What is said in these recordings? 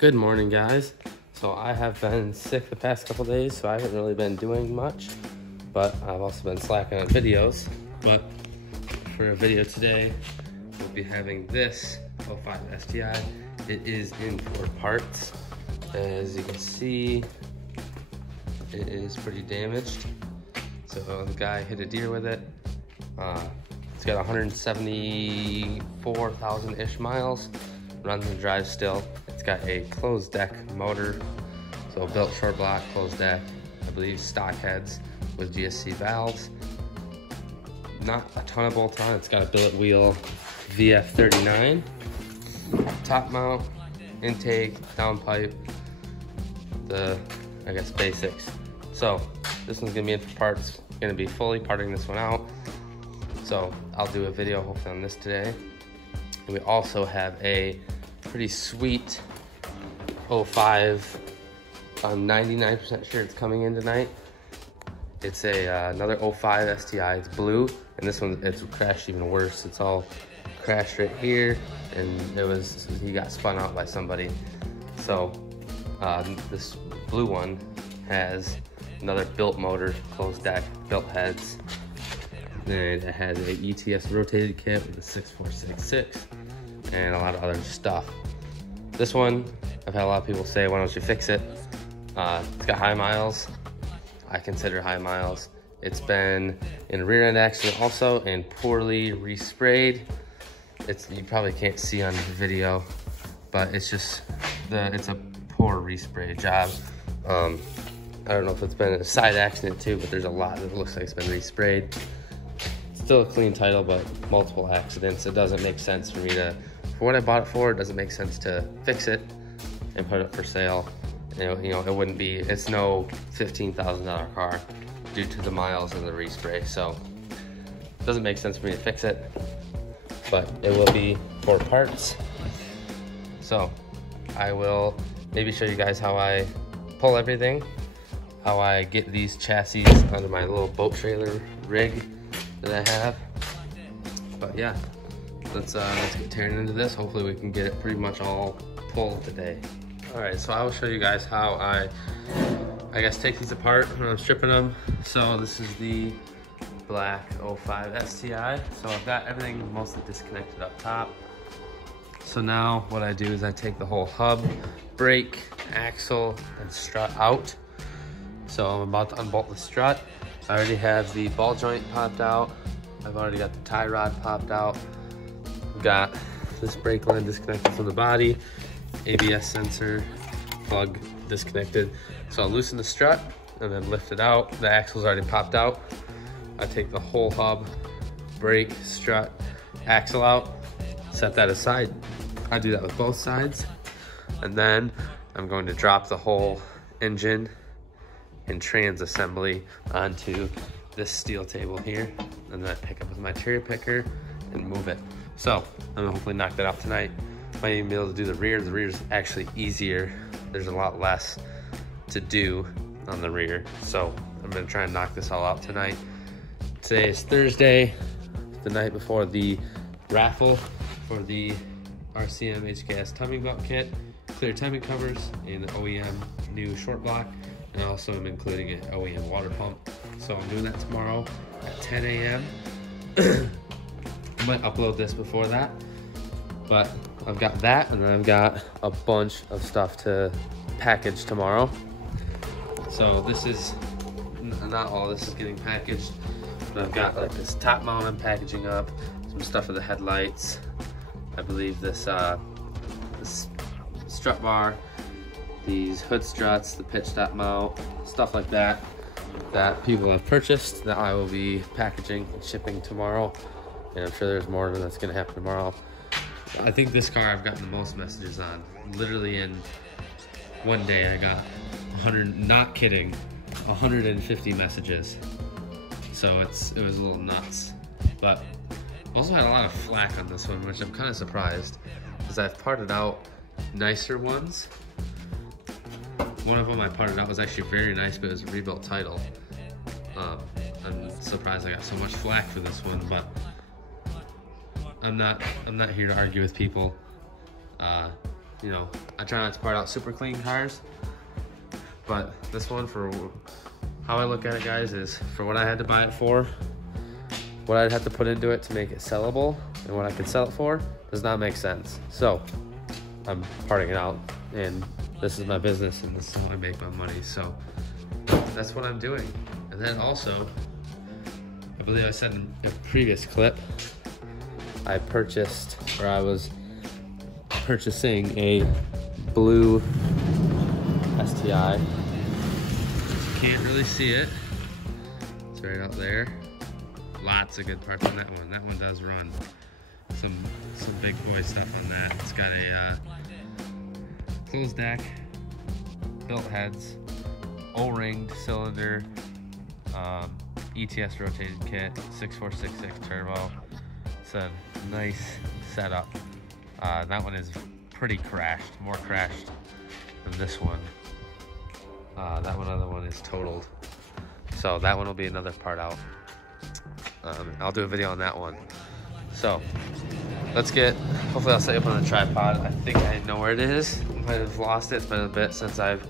Good morning, guys. So I have been sick the past couple days, so I haven't really been doing much, but I've also been slacking on videos. But for a video today, we'll be having this 05 STI. It is in 4 parts. As you can see, it is pretty damaged. So the guy hit a deer with it. It's got 174,000-ish miles. Runs and drives still. It's got a closed deck motor, so built short block, closed deck, I believe stock heads with GSC valves. Not a ton of bolts on. It's got a billet wheel VF39, top mount, intake, downpipe, I guess basics. So this one's gonna be in for parts. Gonna be fully parting this one out. So I'll do a video hopefully on this today. And we also have a pretty sweet 05. I'm 99% sure it's coming in tonight. It's another 05 STI. It's blue, and this one it's crashed even worse. It's all crashed right here, and he got spun out by somebody. So this blue one has another built motor, closed deck, built heads. And it has a ETS rotated kit with a 6466 and a lot of other stuff. This one, I've had a lot of people say, why don't you fix it? It's got high miles. I consider high miles. It's been in a rear end accident also and poorly resprayed. You probably can't see on the video, but it's just, it's a poor respray job. I don't know if it's been a side accident too, but there's a lot that looks like it's been resprayed. Still a clean title, but multiple accidents. It doesn't make sense for me to, for what I bought it for, it doesn't make sense to fix it and put it up for sale. You know, it wouldn't be, it's no $15,000 car due to the miles and the respray. So it doesn't make sense for me to fix it, but it will be 4 parts. So I will maybe show you guys how I pull everything, how I get these chassis under my little boat trailer rig that I have. But yeah, let's get tearing into this. Hopefully we can get it pretty much all pulled today. All right, so I will show you guys how I guess take these apart when I'm stripping them. So this is the black 05 STI. So I've got everything mostly disconnected up top. So now what I do is I take the whole hub, brake, axle, and strut out. So I'm about to unbolt the strut. I already have the ball joint popped out. I've already got the tie rod popped out. Got this brake line disconnected from the body, ABS sensor plug disconnected. So I'll loosen the strut and then lift it out. The axle's already popped out. I take the whole hub, brake, strut, axle out, set that aside. I do that with both sides. And then I'm going to drop the whole engine and trans assembly onto this steel table here, and then I pick up with my cherry picker and move it. So I'm gonna hopefully knock that out tonight. Might even be able to do the rear. The rear is actually easier. There's a lot less to do on the rear. So I'm gonna try and knock this all out tonight. Today is Thursday, the night before the raffle for the RCM HKS timing belt kit, clear timing covers, and the OEM new short block. And also I'm including an OEM water pump. So I'm doing that tomorrow at 10 a.m. I might upload this before that, but I've got that, and then I've got a bunch of stuff to package tomorrow. So this is, not all this is getting packaged, but I've got like this top mount I'm packaging up, some stuff for the headlights. I believe this strut bar, these hood struts, the pitch stop mount, stuff like that people have purchased that I will be packaging and shipping tomorrow. And I'm sure there's more that's gonna happen tomorrow. I think this car I've gotten the most messages on. Literally in one day I got 100, not kidding, 150 messages. So it was a little nuts. But also had a lot of flack on this one, which I'm kind of surprised, because I've parted out nicer ones. One of them I parted out was actually very nice, but it was a rebuilt title. I'm surprised I got so much flack for this one, but I'm not here to argue with people. you know, I try not to part out super clean cars, but this one, for how I look at it, guys, is for what I had to buy it for, what I'd have to put into it to make it sellable, and what I could sell it for does not make sense. So I'm parting it out, and this is my business, and this is how I make my money. So that's what I'm doing. And then also, I believe I said in a previous clip, I purchased, or I was purchasing a blue STI. You can't really see it. It's right out there. Lots of good parts on that one. That one does run. Some big boy stuff on that. It's got a closed deck, built heads, O-ringed cylinder, ETS rotated kit, 6466 turbo. It's a nice setup. That one is pretty crashed, more crashed than this one. That other one is totaled. So that one will be another part out. I'll do a video on that one. So let's get, hopefully I'll set you up on a tripod. I think I know where it is. I might have lost it. It's been a bit since I've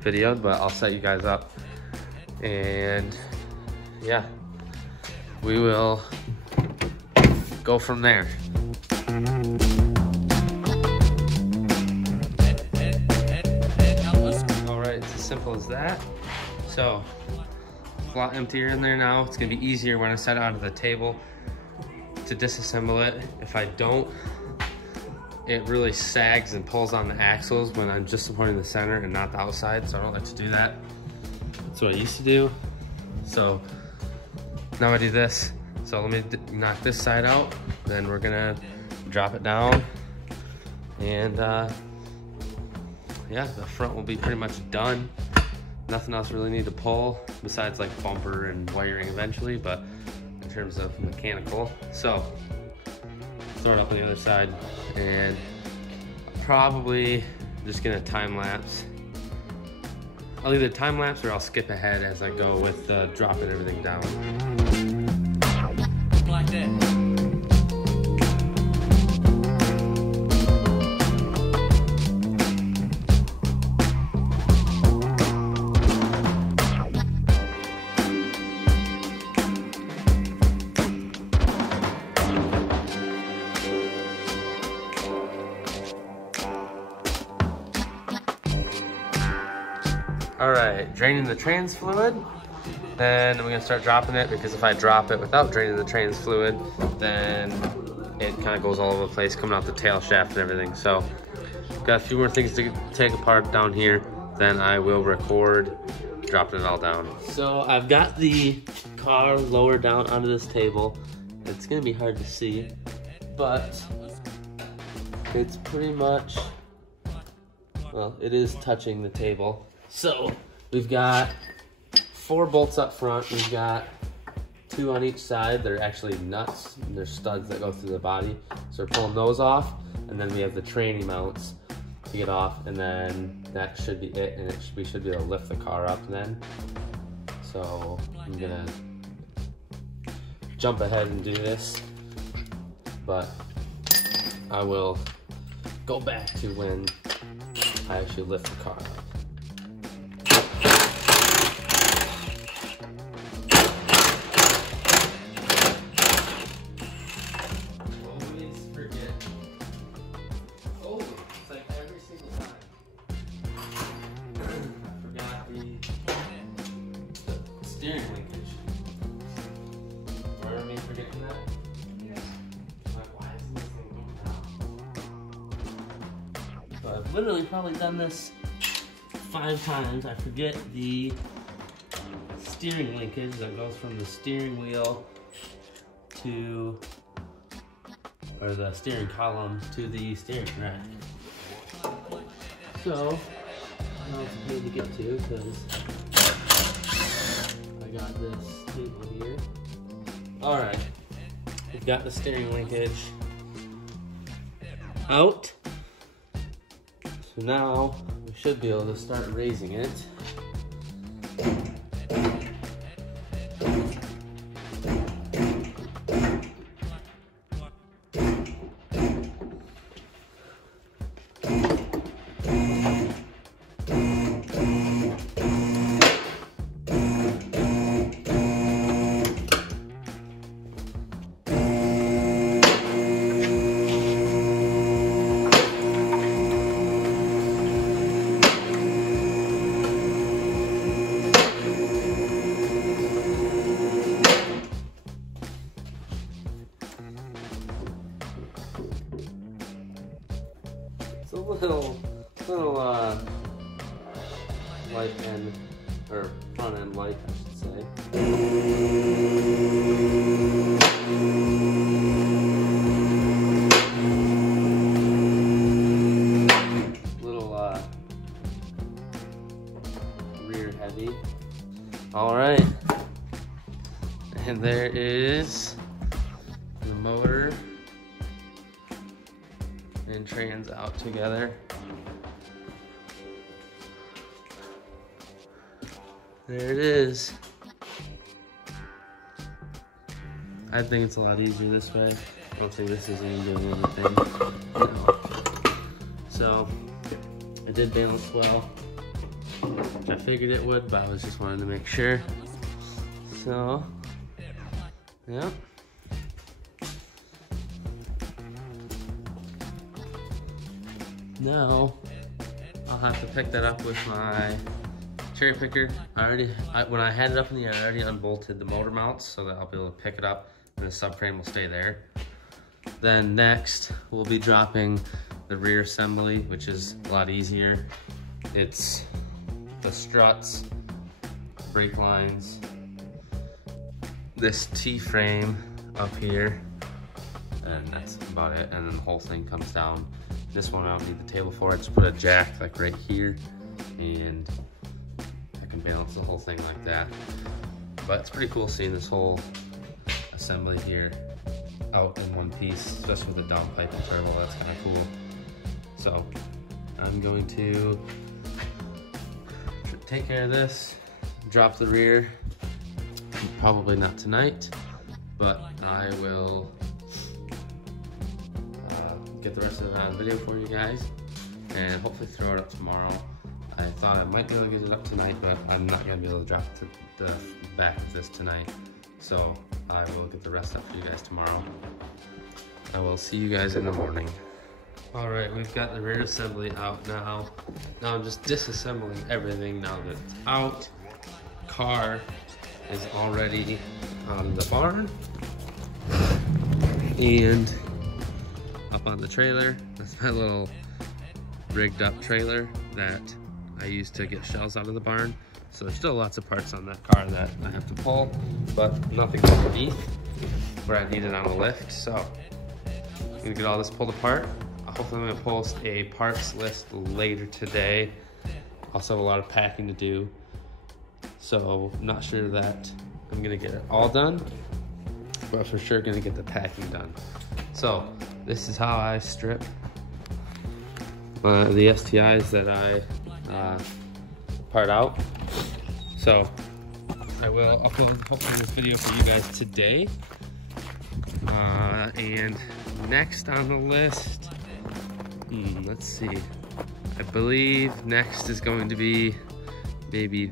videoed, but I'll set you guys up. And yeah, we will go from there. All right, it's as simple as that. So, a lot emptier in there now. It's gonna be easier when I set it onto the table to disassemble it. If I don't, it really sags and pulls on the axles when I'm just supporting the center and not the outside, so I don't like to do that. That's what I used to do. So now I do this. So let me knock this side out, then we're gonna drop it down, and yeah, the front will be pretty much done. Nothing else really need to pull besides like bumper and wiring eventually, but in terms of mechanical. So start up on the other side, and probably just gonna time lapse. I'll either time lapse or I'll skip ahead as I go with dropping everything down. Like that. All right, draining the trans fluid. Then we're gonna start dropping it, because if I drop it without draining the trans fluid, then it kind of goes all over the place, coming out the tail shaft and everything. So got a few more things to take apart down here, then I will record dropping it all down. So I've got the car lowered down onto this table. It's gonna be hard to see, but it's pretty much, well, it is touching the table. So we've got 4 bolts up front. We've got 2 on each side. They're actually nuts. They're studs that go through the body. So we're pulling those off, and then we have the tranny mounts to get off, and then that should be it, and we should be able to lift the car up then. So I'm gonna jump ahead and do this, but I will go back to when I actually lift the car up. Steering linkage. Remember me forgetting that? Yeah. Like, why isn't this thing going down? So I've literally probably done this 5 times. I forget the steering linkage that goes from the steering wheel to, or the steering column to the steering rack. So now it's a pain to get to, because I got this table here. All right, we've got the steering linkage out. So now we should be able to start raising it. little light end, or front end light, I should say. Little rear heavy. All right, and there is the motor and trans out together. There it is. I think it's a lot easier this way. I don't think this is even doing anything. No. So, it did balance well, which I figured it would, but I was just wanting to make sure. So, yeah. Now, I'll have to pick that up with my cherry picker. When I had it up in the air, I already unbolted the motor mounts so that I'll be able to pick it up and the subframe will stay there. Then next, we'll be dropping the rear assembly, which is a lot easier. It's the struts, brake lines, this T-frame up here, and that's about it. And then the whole thing comes down. This one I don't need the table for. I just put a jack like right here, and I can balance the whole thing like that. But it's pretty cool seeing this whole assembly here out in one piece, especially with the downpipe and turbo. That's kind of cool. So I'm going to take care of this, drop the rear. Probably not tonight, but I will get the rest of the video for you guys and hopefully throw it up tomorrow. I thought I might be able to get it up tonight, but I'm not gonna be able to drop the back of this tonight. So I will get the rest up for you guys tomorrow. I will see you guys in the morning. All right, we've got the rear assembly out now. Now I'm just disassembling everything now that it's out. Car is already on the barn and up on the trailer. That's my little rigged up trailer that I used to get shells out of the barn. So there's still lots of parts on that car that I have to pull, but nothing underneath where I need it on a lift. So I'm gonna get all this pulled apart. Hopefully I'm gonna post a parts list later today. Also have a lot of packing to do. So I'm not sure that I'm gonna get it all done, but for sure gonna get the packing done. So this is how I strip the STIs that I part out. So I will upload hopefully this video for you guys today. And next on the list, let's see. I believe next is going to be maybe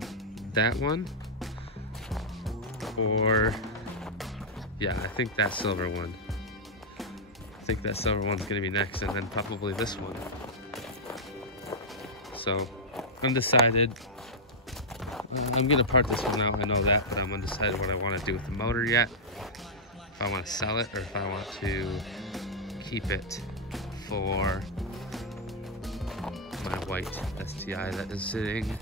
that one, or yeah, I think that silver one. I think that silver one's gonna be next, and then probably this one. So undecided. I'm gonna part this one out, I know that, but I'm undecided what I want to do with the motor yet. If I want to sell it or if I want to keep it for my white STI that is sitting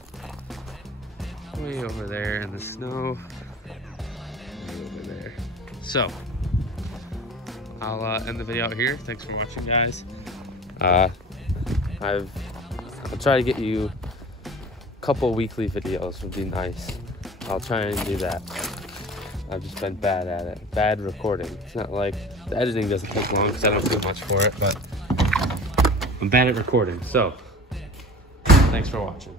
way over there in the snow, way over there. So I'll end the video out here. Thanks for watching, guys. I'll try to get you a couple weekly videos would be nice. I'll try and do that. I've just been bad at it. Bad recording. It's not like the editing doesn't take long because I don't do much for it, but I'm bad at recording. So thanks for watching.